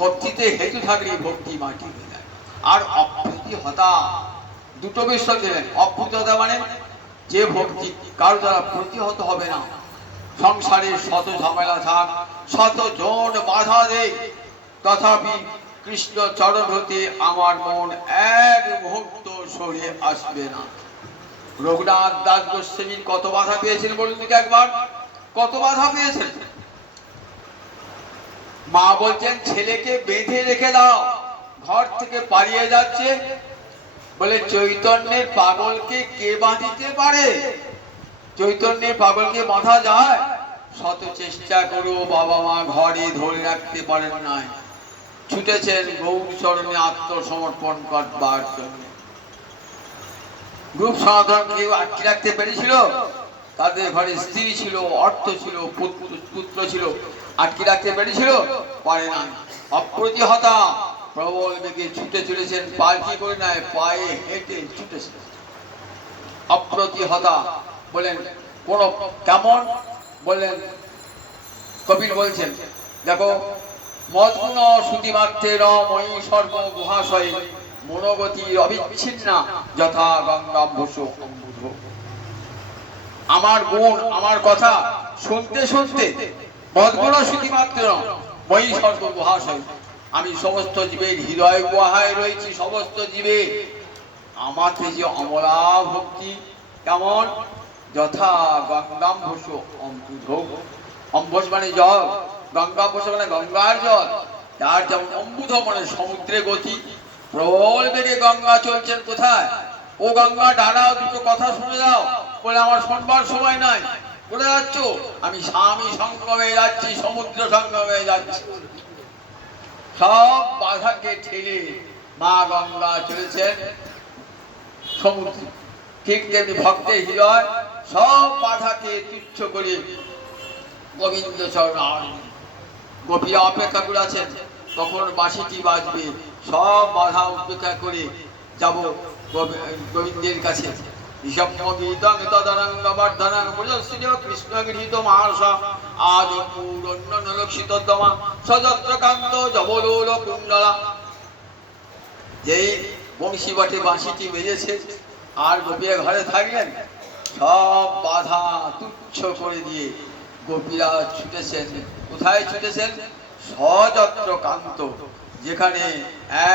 ভক্তিতে হেতু থাকলে ভক্তি মাটি হয়ে যায়। আর অপ্রীতি হতা, দুটো বিষয় দিলেন। অপ্রীতি হতা মানে যে ভক্তি কারো দ্বারা প্রতিহত হবে না। সংসারে শত ঝামেলা থাক, শত জন বাধা দেয়, তথাপি কৃষ্ণ চরণ হতে আমার মন এক মুহূর্ত সরে আসবে না। রঘুনাথ দাস গোস্বামীর কত বাধা পেয়েছেন বলুন তো একবার, কত বাধা পেয়েছেন। মা বলছেন ছেলেকে বেঁধে রেখে দাও, ঘর থেকে পালিয়ে যাচ্ছে, বলে চৈতন্যের পাগলকে কে বাঁধিতে পারে? চৈতন্যের পাগলকে বাঁধা যায়? শত চেষ্টা করো বাবা মা ঘরে ধরে রাখতে পারেন নাই, ছুটেছেন গৌর চরণে আত্মসমর্পণ করবার জন্য। গ্রুপ সনাতন কেউ আটকে রাখতে পেরেছিল? তাদের ঘরে স্ত্রী ছিল, অর্থ ছিল, পুত্র ছিল, আটকে রাখতে পেরেছিল? পারে না। অপ্রতিহতা প্রবল বেগে ছুটে চলেছেন, পালকি করে নেয়, পায়ে হেঁটে ছুটেছেন। অপ্রতিহতা বলেন কোন কেমন? বললেন কপিল বলছেন, দেখো মদগুণ শ্রুতিমাত্রের ময়ী সর্ব গুহাশয়ে মনোগতি অবিচ্ছিন্না যথা গঙ্গাম্বস অম্বুধ। আমার গুণ, আমার কথা শুনতে শুনতে মদগুণ শ্রুতিমাত্র ময়ী সর্ব গুহাশয়, আমি সমস্ত জীবের হৃদয় গুহায় রয়েছি। সমস্ত জীবে আমাকে যে অমলা ভক্তি কেমন? যথা গঙ্গাম্বস অম্বুধ। অম্বস মানে জল, গঙ্গাম্বস মানে গঙ্গার জল, তার যেমন অম্বুধ মানে সমুদ্রে গতি। প্রবল বেগে গঙ্গা চলছেন কোথায়? ও গঙ্গা দাঁড়াও, দুটো কথা শুনে যাও। বলে আমার শুনবার সময় নাই। কোথায় যাচ্ছ? আমি স্বামী সঙ্গমে যাচ্ছি, সমুদ্র সঙ্গমে যাচ্ছি। সব বাধাকে ঠেলে মা গঙ্গা চলেছেন সমুদ্রে। ঠিক তেমনি ভক্তের হৃদয় সব বাধাকে তুচ্ছ করে গোবিন্দ চরণ। গোপীরা অপেক্ষা করে আছেন তখন বাঁশিটি বাজবে, সব বাধা উপেক্ষা করে যাব গোবিন্দের কাছে। যেই বংশী বাটে বাঁশিটি বেজেছে আর গোপীরা ঘরে থাকলেন, সব বাধা তুচ্ছ করে দিয়ে গোপীরা ছুটেছেন। কোথায় ছুটেছেন? সযত্র কান্ত, যেখানে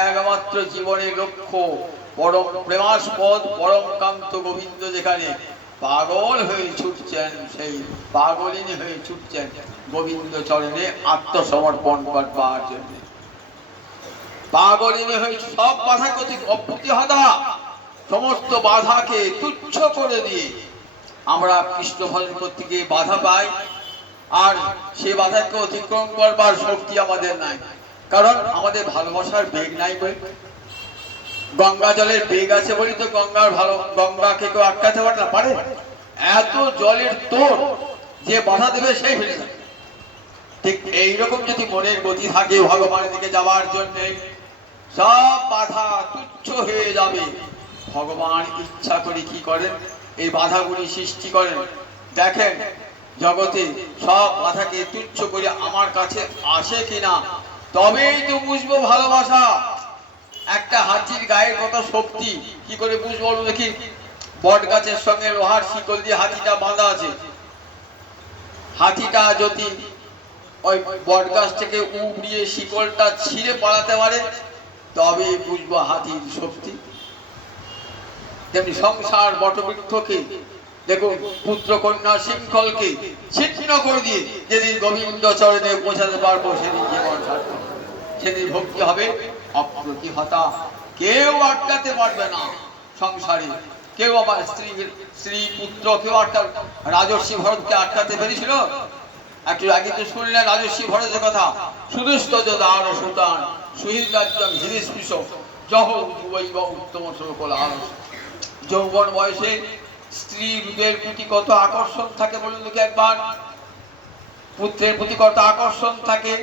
একমাত্র জীবনের লক্ষ্য পরম প্রেমাস্পদ পরম কান্ত গোবিন্দ, যেখানে পাগল হয়ে ছুটছেন, সেই পাগলিনী হয়ে ছুটছেন গোবিন্দ চরণে আত্মসমর্পণ করবার জন্য। পাগলিনী হয়ে সব বাধাকে অপ্রতিহতা, সমস্ত বাধাকে তুচ্ছ করে দিয়ে আমরা কৃষ্ণ ভজন করতে গিয়ে বাধা পাই, আর সে বাধাকে অতিক্রম করবার শক্তি আমাদের নাই, কারণ আমাদের ভালোবাসার বেগ নাই বলে। গঙ্গা জলের বেগ আছে বলি তো গঙ্গাকে কেউ আটকাতে পারে? এত জলের তোর যে বাধা দেবে সেই ফেলে যাবে। ঠিক এইরকম যদি মনের গতি থাকে ভগবানের দিকে যাওয়ার জন্য, সব বাধা তুচ্ছ হয়ে যাবে। ভগবান ইচ্ছা করে কি করেন? এই বাধাগুলি সৃষ্টি করেন। দেখেন জগতে সব বাধাকে তুচ্ছ করে আমার কাছে আসে কিনা, তবেই তো বুঝবো ভালোবাসা। একটা হাতির গায়ের কত শক্তি কি করে বুঝবো দেখি? বট গাছের সঙ্গে লোহার শিকল দিয়ে হাতিটা বাঁধা আছে। হাতিটা যদি ওই বট গাছ থেকে উবড়িয়ে শিকলটা ছিঁড়ে পালাতে পারে, তবে বুঝবো হাতির শক্তি। তেমনি সংসার বটবৃক্ষকে দেখুন, পুত্র কন্যা শৃঙ্খলকে ছিন্ন করে দিয়ে যেদিন গোবিন্দ চরণে পৌঁছাতে পারবো, সেদিন জীবন সার্থক, সেদিন ভক্তি হবে অপ্রতিহতা। কেউ আটকাতে পারবে না সংসারে। কেউ আমার স্ত্রী পুত্র কেউ রাজর্ষি ভরতকে আটকাতে পেরেছিল? একটু আগে তো শুনলেন রাজর্ষি ভরতের কথা। সুদুষ্ট দার সুতান সুহিত রাজ্যম হিরিস্পৃশ জহ যুবৈব উত্তম সকল আলস। যৌবন বয়সে স্ত্রী রূপের প্রতি কত আকর্ষণ থাকে বলুন দেখি একবার। পুত্রের প্রতি কত আকর্ষণ থাকে,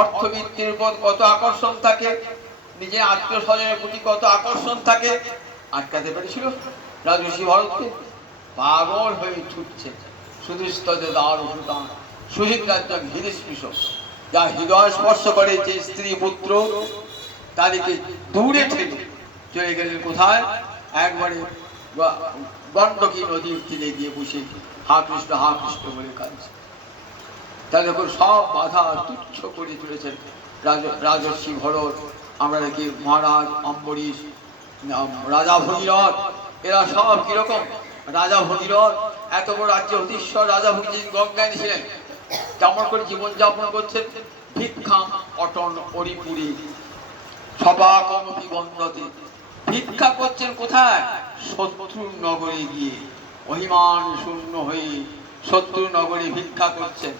অর্থবৃত্তির উপর কত আকর্ষণ থাকে, নিজের আত্মীয় স্বজনের প্রতি কত আকর্ষণ থাকে। আটকাতে পেরেছিল রাজর্ষি ভরতকে? পাগল হয়ে ছুটছে। সুদৃষ্ট দার সুতান সুহিত রাজ্যম হিরিস্পৃশ, যা হৃদয় স্পর্শ করে যে স্ত্রী পুত্র, তাদেরকে দূরে ঠেলে চলে গেলেন কোথায়? একবারে গণ্ডকী নদীর তীরে গিয়ে বসে হা কৃষ্ণ বলে কাঁদছে। তাহলে দেখুন সব বাধা তুচ্ছ করে তুলেছেন রাজর্ষি ভরত। আমরা দেখি মহারাজ অম্বরীশ, রাজা ভগীরথ, এরা সব কিরকম? রাজা ভগীরথ এত বড় রাজ্যে অধীশ্বর রাজা ভগীরথ গঙ্গায় ছিলেন, কেমন করে জীবনযাপন করছেন? ভিক্ষাম অটন অরিপুরী সবাকমপি বন্দতে। ভিক্ষা করছেন কোথায়? শত্রুর নগরে গিয়ে, অভিমান শূন্য হয়ে শত্রুর নগরে ভিক্ষা করছেন।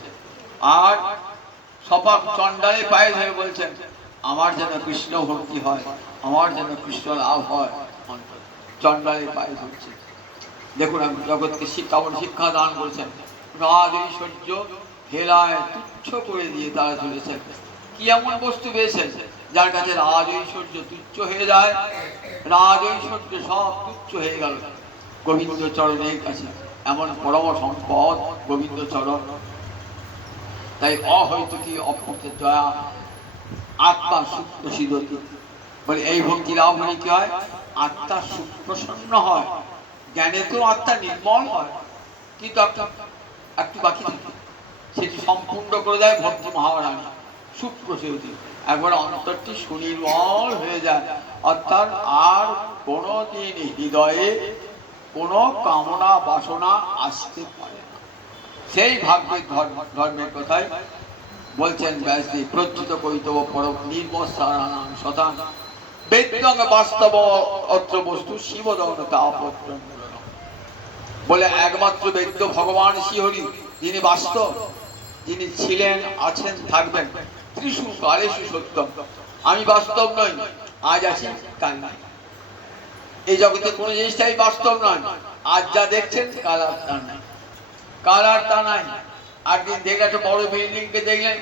আর সপাক চণ্ডালে পায়ে ধরে বলছেন, আমার যেন কৃষ্ণ ভক্তি হয়, আমার যেন কৃষ্ণ লাভ হয়। চণ্ডালে পায়ে ধরছে। দেখুন জগৎকে শিক্ষা দান করেছেন। রাজ ঐশ্বর্য হেলায় তুচ্ছ করে দিয়ে তারা চলেছেন। কি এমন বস্তু পেয়েছেন যার কাছে রাজ ঐশ্বর্য তুচ্ছ হয়ে যায়? রাজ ঐশ্বর্য সব তুচ্ছ হয়ে গেল গোবিন্দ চরণের কাছে। এমন পরম সম্পদ গোবিন্দ চরণ। তাই অহৈত কি অপ্রতের দয়া আত্মা সুপ্রসিদ্ধতি বলে, এই ভক্তি লাভ হলে কি হয়? আত্মা সুপ্রসন্ন হয়। জ্ঞানে তো আত্মা নির্মল হয়, কিন্তু একটু বাকি থাকে, সেটি সম্পূর্ণ করে দেয় ভক্তি মহারানী সুপ্রসিদ্ধি। একবার অন্তরটি সুনির্মল হয়ে যায়, অর্থাৎ আর কোনোদিন হৃদয়ে কোনো কামনা বাসনা আসতে পারে না। সেই ভাগ্যের ধর্মের কথাই বলছেন ব্যাসদেব। প্রচ্যুত করিতব পরম নির্মসারানাম শতান বেদ্যং বাস্তব অত্র বস্তু শিবদগ্ন তাপত্র বলে, একমাত্র বেদ্য ভগবান শ্রীহরি, যিনি বাস্তব, যিনি ছিলেন, আছেন, থাকবেন। ত্রিষু কালেষু সত্যম। আমি বাস্তব নই, আজ আছি কাল নাই। এই জগতে কোনো জিনিসটাই বাস্তব নয়। আজ যা দেখছেন কাল আর তা নাই, কাল আর তা নাই। একদিন দেখলেন একটা বড় বিল্ডিংকে দেখলেন,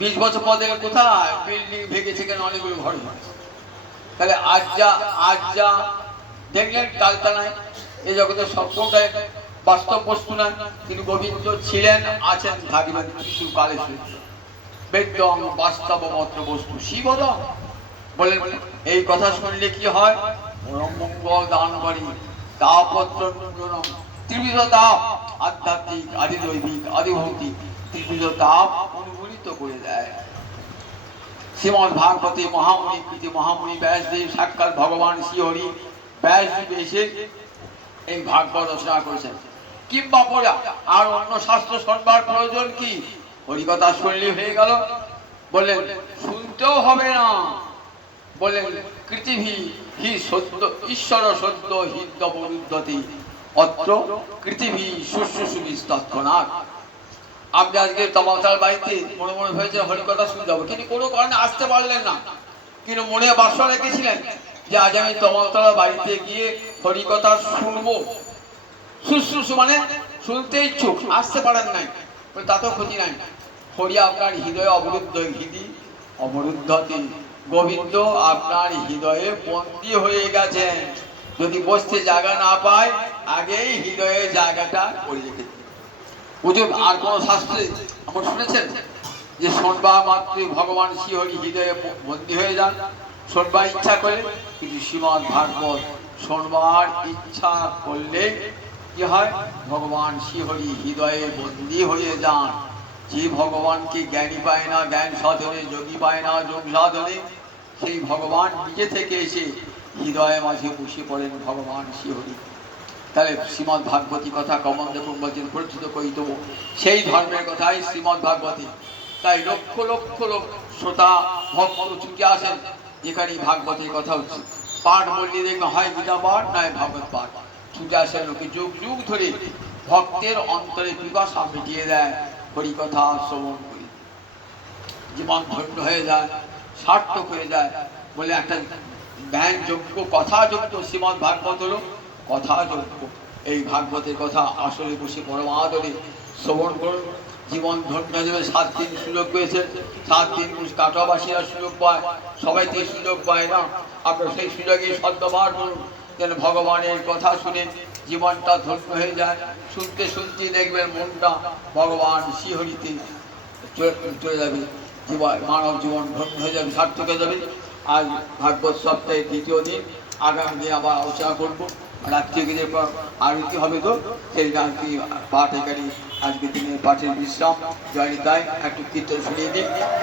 20 বছর পর দেখলেন কোথায় বিল্ডিং ভেঙে সেখানে অনেকগুলো ঘর হয়েছে। তাহলে আজ যা দেখলেন কাল তা নাই। এই জগতের সবটাই বাস্তব বস্তু নয়। কিন্তু গোবিন্দ ছিলেন, আছেন, থাকবেন কিছু কালে বেদম বাস্তব মাত্র বস্তু শিবদম বলে। এই কথা শুনলে কি হয়? পরম মঙ্গল দান করি। তাপত্র ত্রিবিধ তাপ, আধ্যাত্মিক, আদি দৈবিক, আদি ভৌতিক ত্রিবিধ তাপ অনুমোদিত করে দেয়। শ্রীমদ ভাগবতী মহামুনি কৃতি মহামুনি ব্যাসদেব সাক্ষাৎ ভগবান শ্রীহরি ব্যাসদেব এসে এই ভাগবত রচনা করেছেন। কিংবা পড়া আর অন্য শাস্ত্র শুনবার প্রয়োজন কি? হরিকথা শুনলে হয়ে গেল? বললেন শুনতেও হবে না। বললেন কৃতিভি হি সত্য ঈশ্বর সত্য হিদ্য বরুদ্ধতি অত্র পৃথিবী শুশ্রূষুবি তৎক্ষণাৎ। আপনি আজকে তমাতার বাড়িতে মনে মনে হয়েছে হরিকথা শুনতে যাবো, কিন্তু কোনো কারণে আসতে পারলেন না, কিন্তু মনে বাসনা রেখেছিলেন যে আজ আমি তমাতার বাড়িতে গিয়ে হরিকথা শুনবো। শুশ্রূষু মানে শুনতে ইচ্ছুক, আসতে পারেন নাই, তাতেও ক্ষতি নাই। হরি আপনার হৃদয়ে অবরুদ্ধ, হৃদি অবরুদ্ধতি, গোবিন্দ আপনার হৃদয়ে বন্দী হয়ে গেছেন। যদি বসতে জায়গা না পায় আগেই হৃদয়ে জায়গাটা করে রেখেছে। বুঝুন, আর কোন শাস্ত্রে আমরা শুনেছেন যে শোনবা মাত্রই ভগবান শ্রীহরি হৃদয়ে বন্দী হয়ে যান, শোনবার ইচ্ছা করে? কিন্তু শ্রীমদ ভাগবত শোনবার ইচ্ছা করলে কি হয়? ভগবান শ্রীহরি হৃদয়ে বন্দী হয়ে যান। যে ভগবানকে জ্ঞানী পায় না জ্ঞান সাধনে, যোগী পায় না যোগ সাধনে, সেই ভগবান নিজে থেকে এসে হৃদয়ে মাঝে বসে পড়েন ভগবান শ্রীহরি। তাহলে শ্রীমদ ভাগবতী কথা কমন দেখুন বলছেন পরিচিত করি দেবো সেই ধর্মের কথাই শ্রীমদ ভাগবতী। তাই লক্ষ লক্ষ লোক শ্রোতা ভক্ত ছুটে আসেন যেখানে ভাগবতের কথা হচ্ছে। পাঠ বললে দেখবে হয় গীতা পাঠ নয় ভাগবত পাঠ। ছুটে আসেন লোকে যুগ যুগ ধরে ভক্তের অন্তরে পিপাসা মিটিয়ে দেয় হরিকথা শ্রবণ করি। জীবন ধন্য হয়ে যায়, সার্থক হয়ে যায়। বলে একটা জ্ঞানযোগ্য কথাযোগ্য শ্রীমদ ভাগবত হলো কথাযোগ্য। এই ভাগবতের কথা আসলে বসে পরম আদরে শ্রবণ করুন, জীবন ধন্য দেবে। 7 দিন সুযোগ পেয়েছেন, 7 দিন কাটোয়াবাসীরা সুযোগ পায়, সবাই তো সুযোগ পায় না। আপনার সেই সুযোগে সদ্ব্যবহার করুন, যেন ভগবানের কথা শুনে জীবনটা ধন্য হয়ে যায়। শুনতে শুনতে দেখবেন মনটা ভগবান শ্রীহরিতে চলে যাবে, জীবন মানব জীবন ধন্য হয়ে যাবে, সার্থক হয়ে যাবে। আজ ভাগবত সপ্তাহের 2য় দিন, আগামী দিন আবার আলোচনা করবো। রাত্রি গিয়ে পর আরতি হবে, তো সেই রাত্রি পাঠ এখানে আজকে দিনের পাঠের বিশ্রাম। জয় নিতাই, একটু কীর্তন শুনিয়ে দিন।